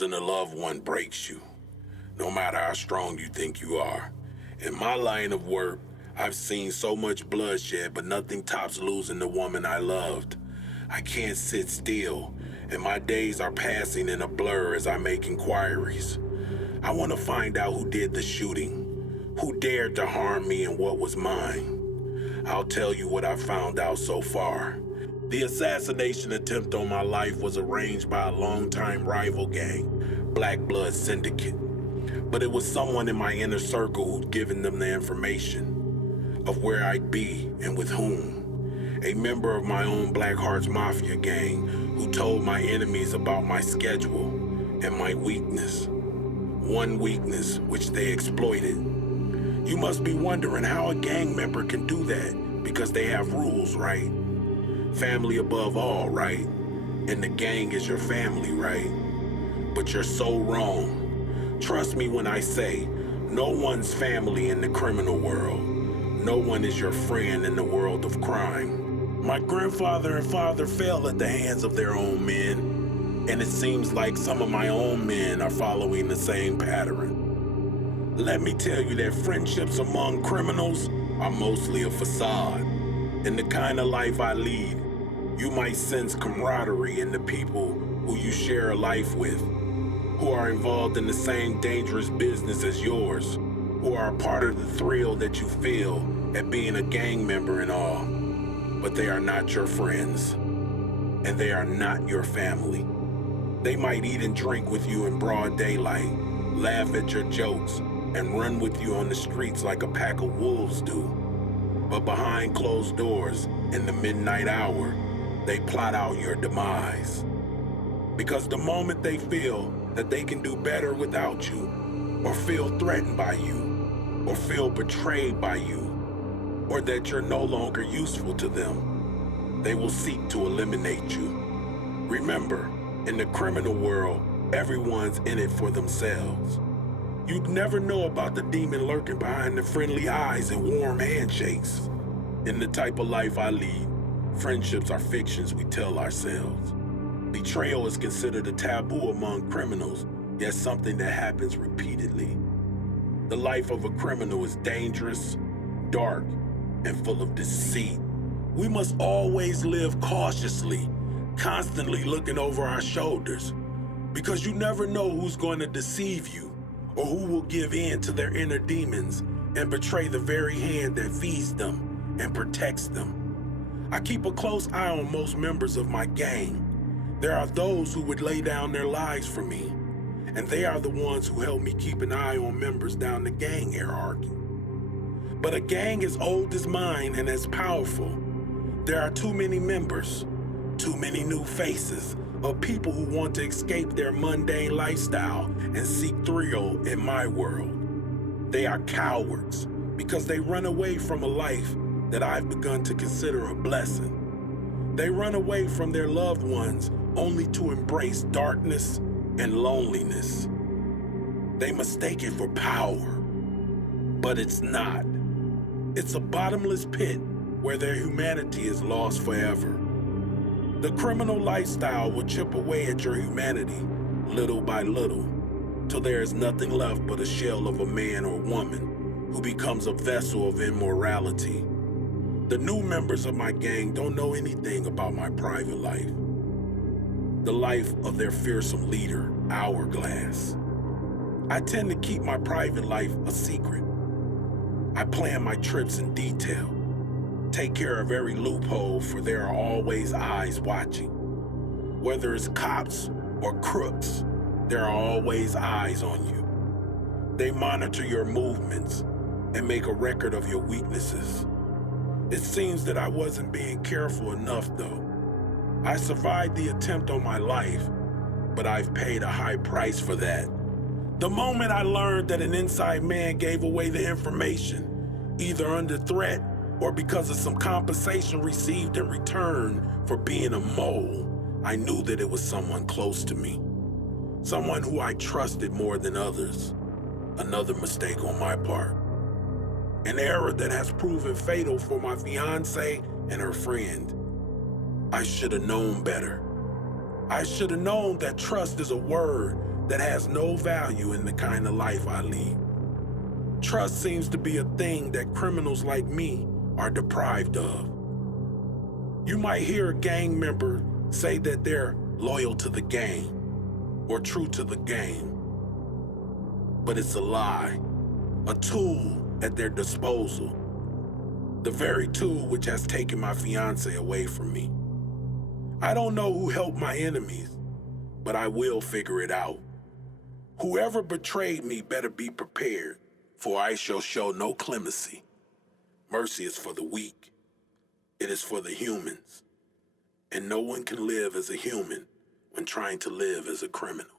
Losing a loved one breaks you, no matter how strong you think you are. In my line of work, I've seen so much bloodshed, but nothing tops losing the woman I loved. I can't sit still, and my days are passing in a blur as I make inquiries. I want to find out who did the shooting, who dared to harm me and what was mine. I'll tell you what I found out so far. The assassination attempt on my life was arranged by a longtime rival gang, Black Blood Syndicate. But it was someone in my inner circle who'd given them the information of where I'd be and with whom. A member of my own Black Hearts Mafia gang who told my enemies about my schedule and my weakness. One weakness which they exploited. You must be wondering how a gang member can do that, because they have rules, right? Family above all, right? And the gang is your family, right? But you're so wrong. Trust me when I say, no one's family in the criminal world. No one is your friend in the world of crime. My grandfather and father fell at the hands of their own men, and it seems like some of my own men are following the same pattern. Let me tell you that friendships among criminals are mostly a facade. In the kind of life I lead, you might sense camaraderie in the people who you share a life with, who are involved in the same dangerous business as yours, who are a part of the thrill that you feel at being a gang member and all. But they are not your friends, and they are not your family. They might eat and drink with you in broad daylight, laugh at your jokes, and run with you on the streets like a pack of wolves do. But behind closed doors, in the midnight hour, they plot out your demise. Because the moment they feel that they can do better without you, or feel threatened by you, or feel betrayed by you, or that you're no longer useful to them, they will seek to eliminate you. Remember, in the criminal world, everyone's in it for themselves. You'd never know about the demon lurking behind the friendly eyes and warm handshakes. In the type of life I lead, friendships are fictions we tell ourselves. Betrayal is considered a taboo among criminals, yet something that happens repeatedly. The life of a criminal is dangerous, dark, and full of deceit. We must always live cautiously, constantly looking over our shoulders, because you never know who's going to deceive you or who will give in to their inner demons and betray the very hand that feeds them and protects them. I keep a close eye on most members of my gang. There are those who would lay down their lives for me, and they are the ones who help me keep an eye on members down the gang hierarchy. But a gang as old as mine and as powerful, there are too many members, too many new faces of people who want to escape their mundane lifestyle and seek thrill in my world. They are cowards because they run away from a life that I've begun to consider a blessing. They run away from their loved ones only to embrace darkness and loneliness. They mistake it for power, but it's not. It's a bottomless pit where their humanity is lost forever. The criminal lifestyle will chip away at your humanity little by little, till there is nothing left but a shell of a man or woman who becomes a vessel of immorality. The new members of my gang don't know anything about my private life, the life of their fearsome leader, Hourglass. I tend to keep my private life a secret. I plan my trips in detail, take care of every loophole, for there are always eyes watching. Whether it's cops or crooks, there are always eyes on you. They monitor your movements and make a record of your weaknesses. It seems that I wasn't being careful enough, though. I survived the attempt on my life, but I've paid a high price for that. The moment I learned that an inside man gave away the information, either under threat or because of some compensation received in return for being a mole, I knew that it was someone close to me, someone who I trusted more than others. Another mistake on my part. An error that has proven fatal for my fiancée and her friend. I should have known better. I should have known that trust is a word that has no value in the kind of life I lead. Trust seems to be a thing that criminals like me are deprived of. You might hear a gang member say that they're loyal to the gang or true to the game, but it's a lie, a tool at their disposal, the very tool which has taken my fiancé away from me. I don't know who helped my enemies, but I will figure it out. Whoever betrayed me better be prepared, for I shall show no clemency. Mercy is for the weak. It is for the humans. And no one can live as a human when trying to live as a criminal.